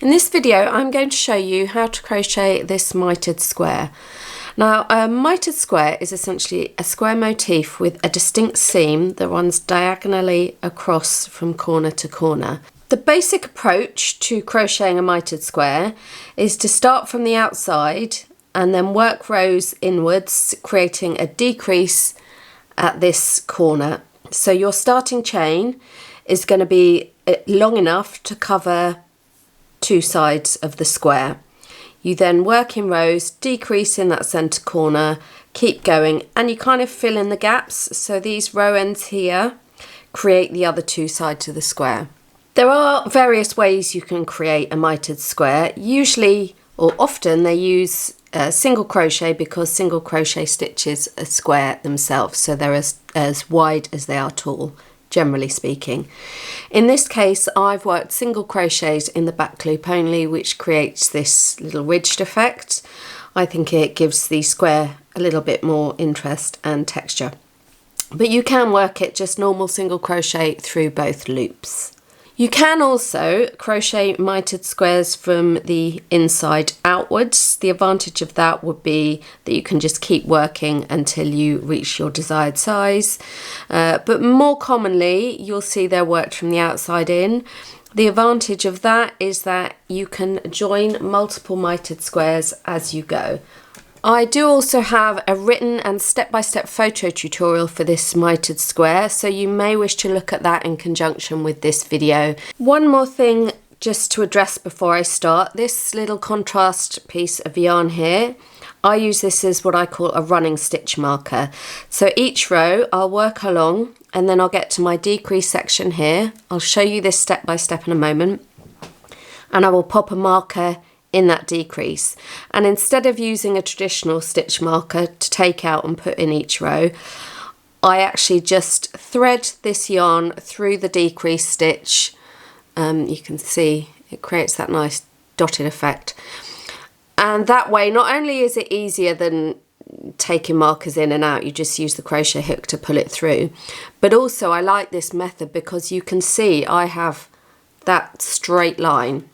In this video I'm going to show you how to crochet this mitered square. Now a mitered square is essentially a square motif with a distinct seam that runs diagonally across from corner to corner. The basic approach to crocheting a mitered square is to start from the outside and then work rows inwards, creating a decrease at this corner. So your starting chain is going to be long enough to cover two sides of the square. You then work in rows, decrease in that centre corner, keep going, and you kind of fill in the gaps. So these row ends here create the other two sides of the square. There are various ways you can create a mitered square. Usually or often they use single crochet because single crochet stitches are square themselves, so they're as wide as they are tall, generally speaking. In this case I've worked single crochets in the back loop only, which creates this little ridged effect. I think it gives the square a little bit more interest and texture. But you can work it just normal single crochet through both loops. You can also crochet mitered squares from the inside outwards. The advantage of that would be that you can just keep working until you reach your desired size. But more commonly, you'll see they're worked from the outside in. The advantage of that is that you can join multiple mitered squares as you go. I do also have a written and step-by-step photo tutorial for this mitered square, so you may wish to look at that in conjunction with this video. One more thing just to address before I start, this little contrast piece of yarn here, I use this as what I call a running stitch marker. So each row I'll work along and then I'll get to my decrease section here. I'll show you this step by step in a moment, and I will pop a marker in that decrease, and instead of using a traditional stitch marker to take out and put in each row, I actually just thread this yarn through the decrease stitch. You can see it creates that nice dotted effect, and that way not only is it easier than taking markers in and out, you just use the crochet hook to pull it through, but also I like this method because you can see I have that straight line.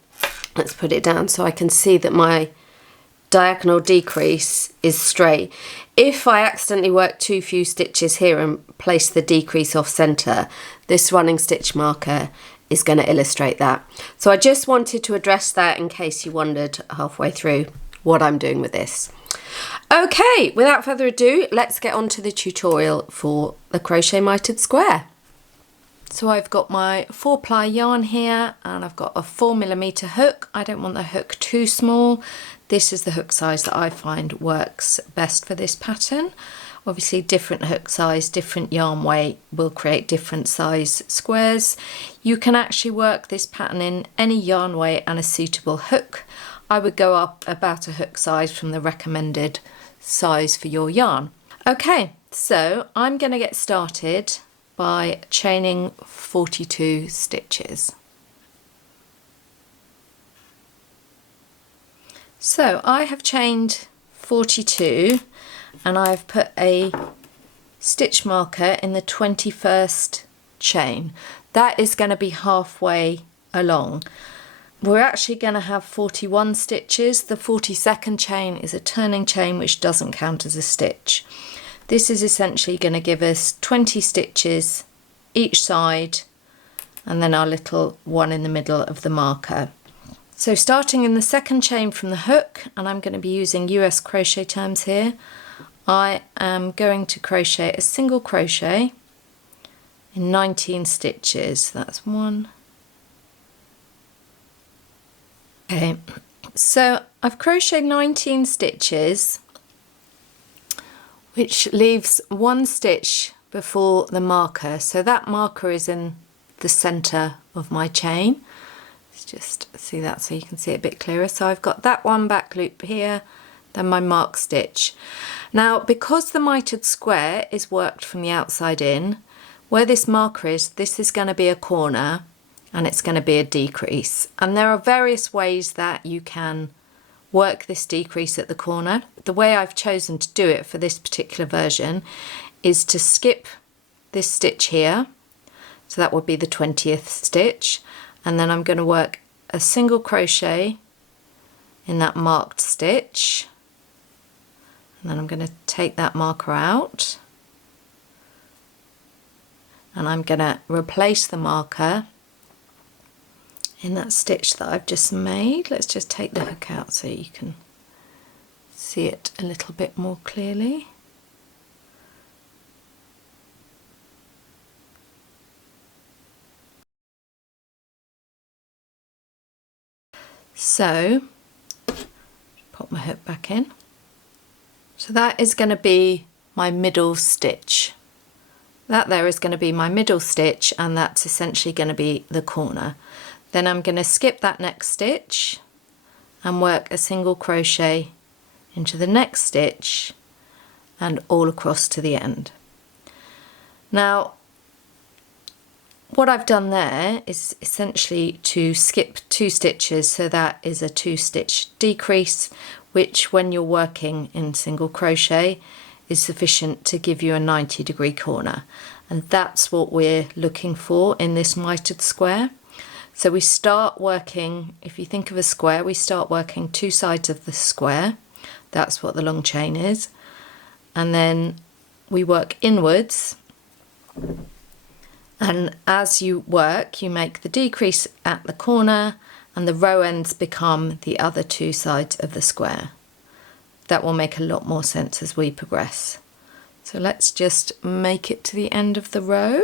Let's put it down so I can see that my diagonal decrease is straight. If I accidentally work too few stitches here and place the decrease off center, this running stitch marker is going to illustrate that. So I just wanted to address that in case you wondered halfway through what I'm doing with this. Okay, without further ado, let's get on to the tutorial for the crochet mitered square. So I've got my 4-ply yarn here and I've got a 4mm hook. I don't want the hook too small. This is the hook size that I find works best for this pattern. Obviously different hook size, different yarn weight will create different size squares. You can actually work this pattern in any yarn weight and a suitable hook. I would go up about a hook size from the recommended size for your yarn. Okay, so I'm going to get started by chaining 42 stitches. So I have chained 42 and I've put a stitch marker in the 21st chain. That is going to be halfway along. We're actually going to have 41 stitches. The 42nd chain is a turning chain which doesn't count as a stitch. This is essentially going to give us 20 stitches each side and then our little one in the middle of the marker. So starting in the second chain from the hook, and I'm going to be using US crochet terms here, I am going to crochet a single crochet in 19 stitches. That's one. Okay, so I've crocheted 19 stitches, which leaves one stitch before the marker. So that marker is in the center of my chain. Let's just see that so you can see it a bit clearer. So I've got that one back loop here, then my mark stitch. Now, because the mitered square is worked from the outside in, where this marker is, this is going to be a corner and it's going to be a decrease. And there are various ways that you can work this decrease at the corner. The way I've chosen to do it for this particular version is to skip this stitch here, so that would be the 20th stitch, and then I'm going to work a single crochet in that marked stitch, and then I'm going to take that marker out, and I'm going to replace the marker in that stitch that I've just made. Let's just take the hook out so you can see it a little bit more clearly. So pop my hook back in. So that is going to be my middle stitch. That there is going to be my middle stitch, and that's essentially going to be the corner. Then I'm going to skip that next stitch and work a single crochet into the next stitch and all across to the end. Now what I've done there is essentially to skip 2 stitches, so that is a 2-stitch decrease, which when you're working in single crochet is sufficient to give you a 90-degree corner, and that's what we're looking for in this mitered square. So we start working, if you think of a square, we start working 2 sides of the square. That's what the long chain is, and then we work inwards, and as you work you make the decrease at the corner, and the row ends become the other 2 sides of the square. That will make a lot more sense as we progress. So let's just make it to the end of the row.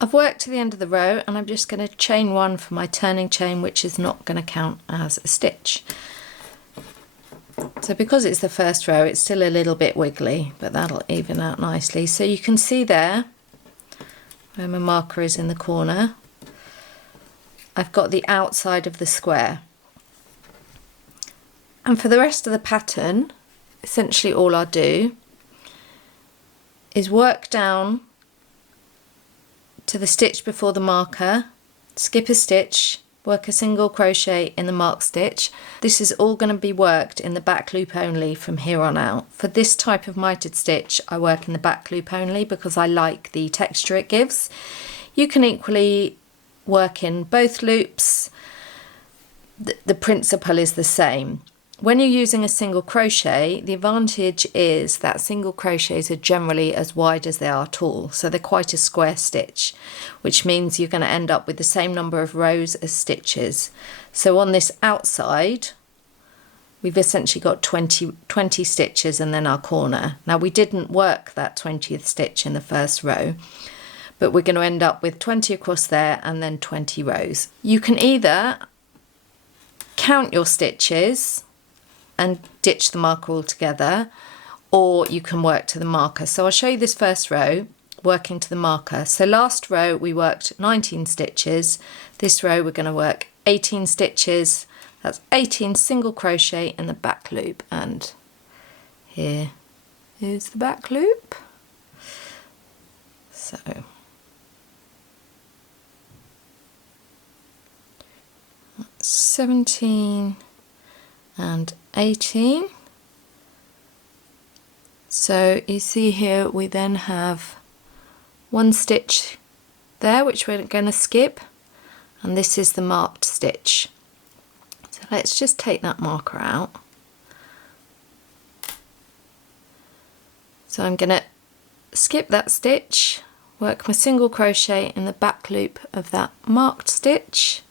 I've worked to the end of the row, and I'm just going to chain 1 for my turning chain, which is not going to count as a stitch. So because it's the first row, it's still a little bit wiggly, but that'll even out nicely. So you can see there where my marker is in the corner, I've got the outside of the square. And for the rest of the pattern, essentially all I'll do is work down to the stitch before the marker, skip a stitch, work a single crochet in the marked stitch. This is all going to be worked in the back loop only from here on out. For this type of mitered stitch, I work in the back loop only because I like the texture it gives. You can equally work in both loops. The principle is the same. When you're using a single crochet, the advantage is that single crochets are generally as wide as they are tall, so they're quite a square stitch, which means you're going to end up with the same number of rows as stitches. So on this outside, we've essentially got 20 stitches and then our corner. Now we didn't work that 20th stitch in the first row, but we're going to end up with 20 across there and then 20 rows. You can either count your stitches and ditch the marker altogether, or you can work to the marker. So I'll show you this first row working to the marker. So last row we worked 19 stitches. This row we're going to work 18 stitches. That's 18 single crochet in the back loop, and here is the back loop. So 17 and 18. So you see here we then have 1 stitch there which we're going to skip, and this is the marked stitch. So let's just take that marker out. So I'm going to skip that stitch, work my single crochet in the back loop of that marked stitch.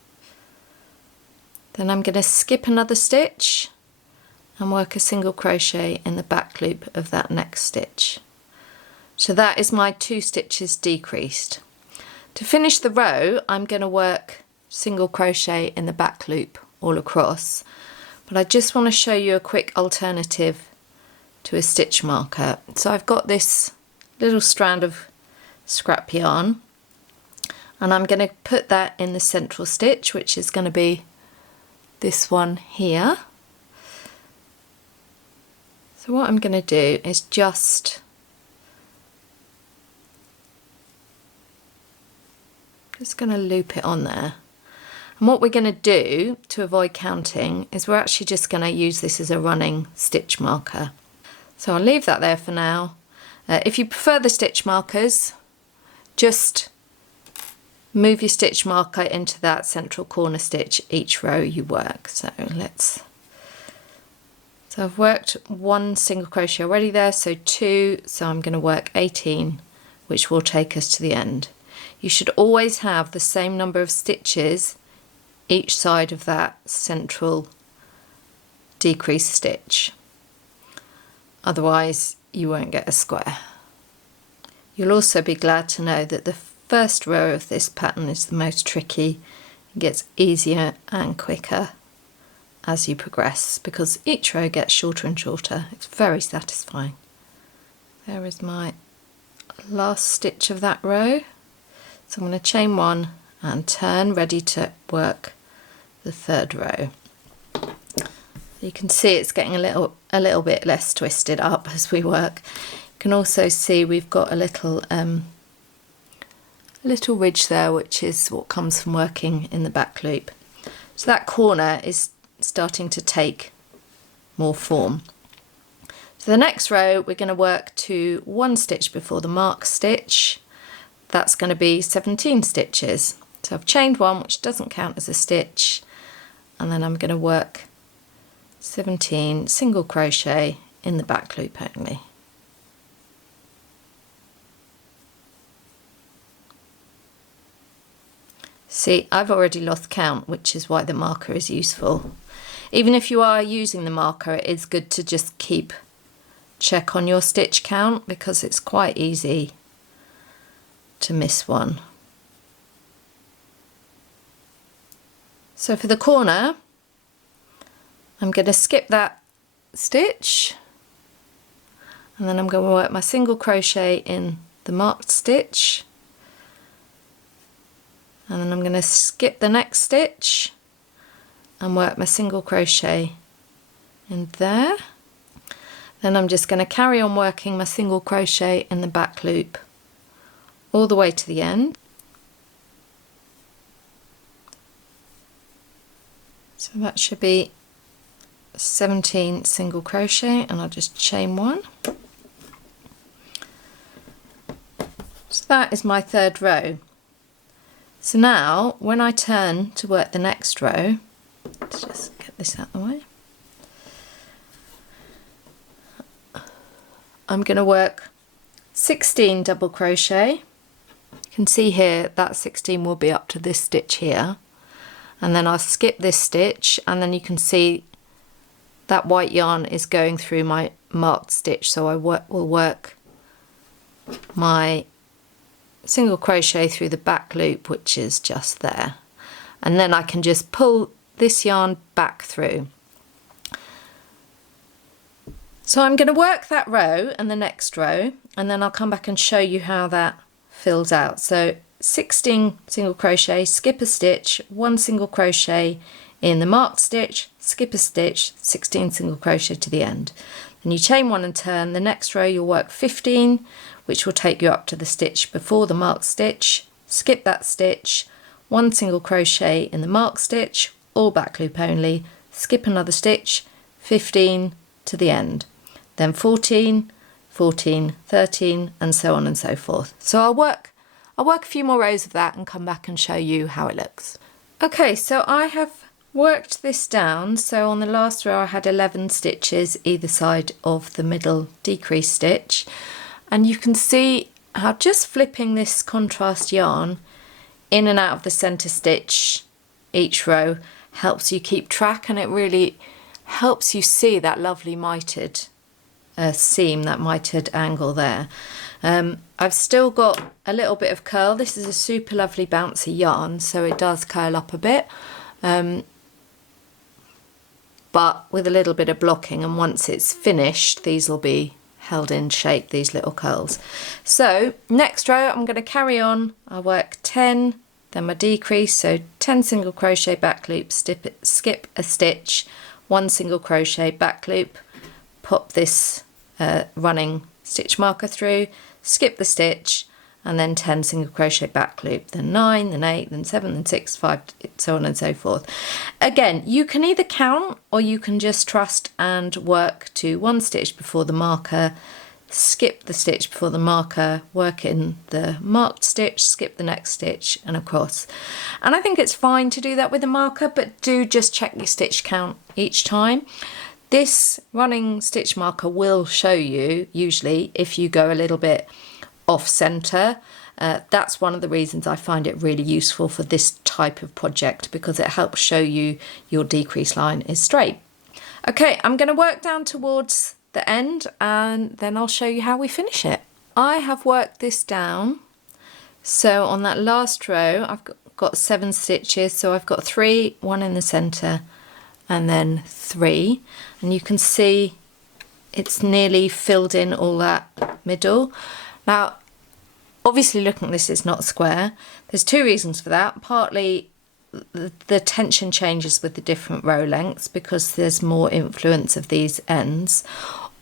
Then I'm going to skip another stitch and work a single crochet in the back loop of that next stitch. So that is my 2 stitches decreased. To finish the row, I'm going to work single crochet in the back loop all across, but I just want to show you a quick alternative to a stitch marker. So I've got this little strand of scrap yarn, and I'm going to put that in the central stitch, which is going to be this one here. So what I'm going to do is just going to loop it on there. And what we're going to do to avoid counting is we're actually just going to use this as a running stitch marker. So I'll leave that there for now. If you prefer the stitch markers, just move your stitch marker into that central corner stitch each row you work. So I've worked 1 single crochet already there, so 2, so I'm going to work 18, which will take us to the end. You should always have the same number of stitches each side of that central decrease stitch, otherwise you won't get a square. You'll also be glad to know that the first row of this pattern is the most tricky. It gets easier and quicker as you progress because each row gets shorter and shorter. It's very satisfying. There is my last stitch of that row. So I'm going to chain 1 and turn, ready to work the third row. You can see it's getting a little bit less twisted up as we work. You can also see we've got a little ridge there, which is what comes from working in the back loop. So that corner is starting to take more form. So the next row we're going to work to 1 stitch before the mark stitch. That's going to be 17 stitches. So I've chained 1, which doesn't count as a stitch, and then I'm going to work 17 single crochet in the back loop only. See, I've already lost count, which is why the marker is useful. Even if you are using the marker, it is good to just check on your stitch count because it's quite easy to miss one. So for the corner, I'm going to skip that stitch, and then I'm going to work my single crochet in the marked stitch, and then I'm going to skip the next stitch and work my single crochet in there. Then I'm just going to carry on working my single crochet in the back loop all the way to the end. So that should be 17 single crochet, and I'll just chain 1. So that is my third row. So now when I turn to work the next row, let's just get this out of the way, I'm going to work 16 double crochet. You can see here that 16 will be up to this stitch here, and then I'll skip this stitch, and then you can see that white yarn is going through my marked stitch, so I will work my single crochet through the back loop, which is just there, and then I can just pull this yarn back through. So I'm going to work that row and the next row, and then I'll come back and show you how that fills out. So 16 single crochet, skip a stitch, 1 single crochet in the marked stitch, skip a stitch, 16 single crochet to the end. Then you chain 1 and turn. The next row you'll work 15, which will take you up to the stitch before the marked stitch, skip that stitch, 1 single crochet in the marked stitch, all back loop only, skip another stitch, 15 to the end, then 14, 14, 13, and so on and so forth. So I'll work a few more rows of that and come back and show you how it looks. Okay, so I have worked this down. So on the last row I had 11 stitches either side of the middle decrease stitch, and you can see how just flipping this contrast yarn in and out of the center stitch each row helps you keep track, and it really helps you see that lovely mitered seam, that mitered angle there. I've still got a little bit of curl. This is a super lovely bouncy yarn, so it does curl up a bit, but with a little bit of blocking, and once it's finished these will be held in shape, these little curls. So next row I'm going to carry on. I'll work 10, then my decrease, so 10 single crochet back loop, skip a stitch, 1 single crochet back loop, pop this running stitch marker through, skip the stitch, and then 10 single crochet back loop, then 9, then 8, then 7, then 6, 5, so on and so forth. Again, you can either count or you can just trust and work to 1 stitch before the marker, skip the stitch before the marker, work in the marked stitch, skip the next stitch and across. And I think it's fine to do that with a marker, but do just check your stitch count each time. This running stitch marker will show you usually if you go a little bit off center. That's one of the reasons I find it really useful for this type of project, because it helps show you your decrease line is straight. Okay, I'm going to work down towards the end and then I'll show you how we finish it. I have worked this down, so on that last row I've got 7 stitches, so I've got 3, 1 in the center and then 3, and you can see it's nearly filled in all that middle. Now obviously looking at this, it's not square. There's 2 reasons for that. Partly the tension changes with the different row lengths because there's more influence of these ends.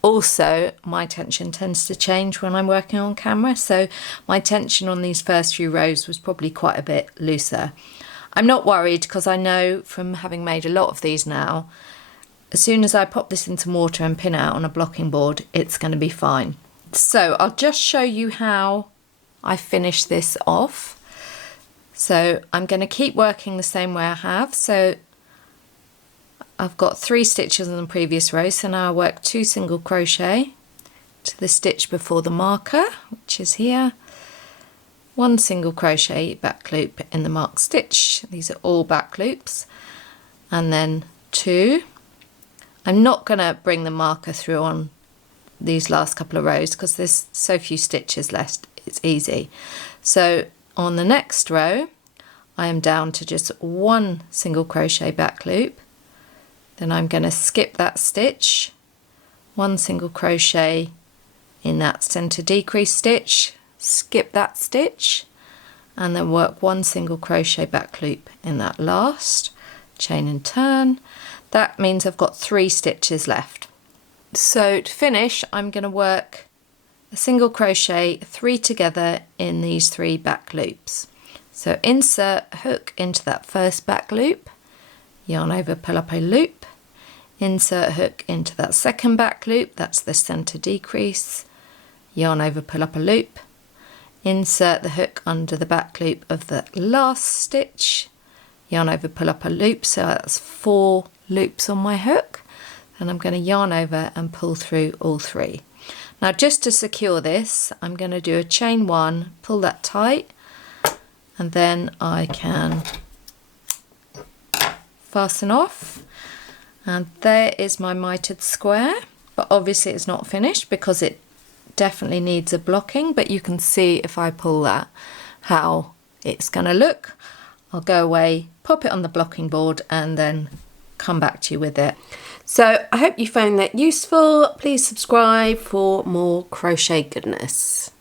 Also, my tension tends to change when I'm working on camera, so my tension on these first few rows was probably quite a bit looser. I'm not worried because I know from having made a lot of these now, as soon as I pop this into mortar and pin out on a blocking board, it's going to be fine. So I'll just show you how I finish this off. So I'm going to keep working the same way I have. So I've got 3 stitches in the previous row, so now I work 2 single crochet to the stitch before the marker, which is here, 1 single crochet back loop in the marked stitch. These are all back loops, and then 2. I'm not going to bring the marker through on these last couple of rows because there's so few stitches left, it's easy. So on the next row I am down to just 1 single crochet back loop, then I'm going to skip that stitch, 1 single crochet in that center decrease stitch, skip that stitch, and then work 1 single crochet back loop in that last, chain and turn. That means I've got 3 stitches left. So to finish, I'm going to work a single crochet 3 together in these 3 back loops. So insert hook into that first back loop, yarn over, pull up a loop, insert hook into that second back loop, that's the center decrease, yarn over, pull up a loop, insert the hook under the back loop of the last stitch, yarn over, pull up a loop, so that's 4 loops on my hook, and I'm going to yarn over and pull through all 3. Now just to secure this, I'm going to do a chain 1, pull that tight, and then I can fasten off. And there is my mitered square, but obviously it's not finished because it definitely needs a blocking, but you can see if I pull that how it's going to look. I'll go away, pop it on the blocking board and then come back to you with it. So I hope you found that useful. Please subscribe for more crochet goodness.